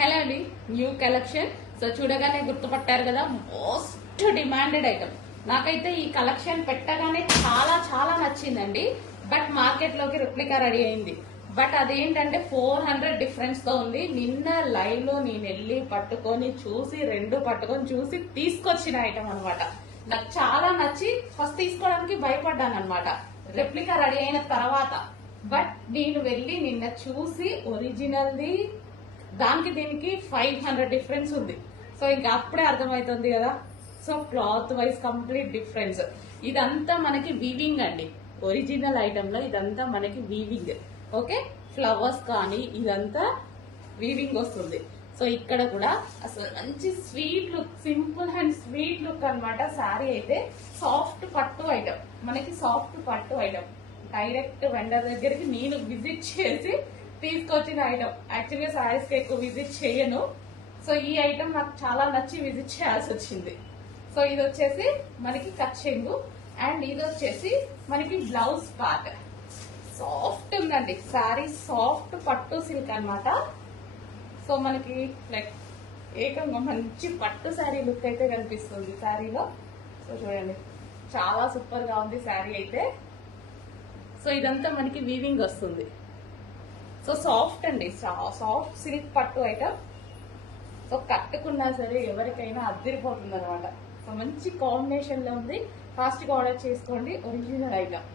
Hello అండి, new collection. So చూడగానే గుర్తుపట్టారు కదా, మోస్ట్ డిమాండెడ్ ఐటమ్. నాకైతే ఈ కలెక్షన్ పెట్టగానే చాలా చాలా నచ్చిందండి. బట్ మార్కెట్ లోకి రిప్లికా రెడీ అయింది. బట్ అదేంటంటే 400 డిఫరెన్స్ తో ఉంది. నిన్న లైవ్ లో నేను వెళ్ళి పట్టుకొని చూసి చూసి తీసుకొచ్చిన ఐటమ్ అనమాట. నాకు చాలా నచ్చి ఫస్ట్ తీసుకోవడానికి భయపడ్డాను అనమాట, రెప్లికా రెడీ అయిన తర్వాత. బట్ నేను వెళ్ళి నిన్న చూసి ఒరిజినల్ది దానికి దీనికి 500 డిఫరెన్స్ ఉంది. సో ఇంకా అప్పుడే అర్థమవుతుంది కదా. So cloth wise complete difference. ఇదంతా మనకి వీవింగ్ అండి. ఒరిజినల్ ఐటమ్ లో ఇదంతా మనకి వీవింగ్. ఓకే, ఫ్లవర్స్ కానీ ఇదంతా వీవింగ్ వస్తుంది. సో ఇక్కడ కూడా అసలు మంచి sweet look, simple and sweet look అన్నమాట. శారీ అయితే సాఫ్ట్ పట్టు ఐటమ్, మనకి సాఫ్ట్ పట్టు ఐటమ్. డైరెక్ట్ వెండర్ దగ్గరికి నేను విజిట్ చేసి తీసుకొచ్చిన ఐటమ్. యాక్చువల్గా శారీస్ కి ఎక్కువ విజిట్ చేయను. సో ఈ ఐటమ్ నాకు చాలా నచ్చి విజిట్ చేయాల్సి వచ్చింది. సో ఇది వచ్చేసి మనకి కచ్చెంగు అండ్ ఇది వచ్చేసి మనకి బ్లౌజ్ పార్ట్. సాఫ్ట్ ఉందండి శారీ, సాఫ్ట్ పట్టు సిల్క్ అన్నమాట. సో మనకి లైక్ ఏకంగా మంచి పట్టు శారీ లుక్ అయితే కనిపిస్తుంది శారీలో. సో చూడండి, చాలా సూపర్ గా ఉంది శారీ అయితే. సో ఇదంతా మనకి వీవింగ్ వస్తుంది. సో సాఫ్ట్ అండి, సాఫ్ట్ సిల్క్ పట్టు ఐటమ్. సో కట్టుకున్నా సరే ఎవరికైనా అద్దరిపోతుంది అనమాట. సో మంచి కాంబినేషన్ లో ఉంది. ఫాస్ట్ గా ఆర్డర్ చేసుకోండి, ఒరిజినల్ ఐటమ్.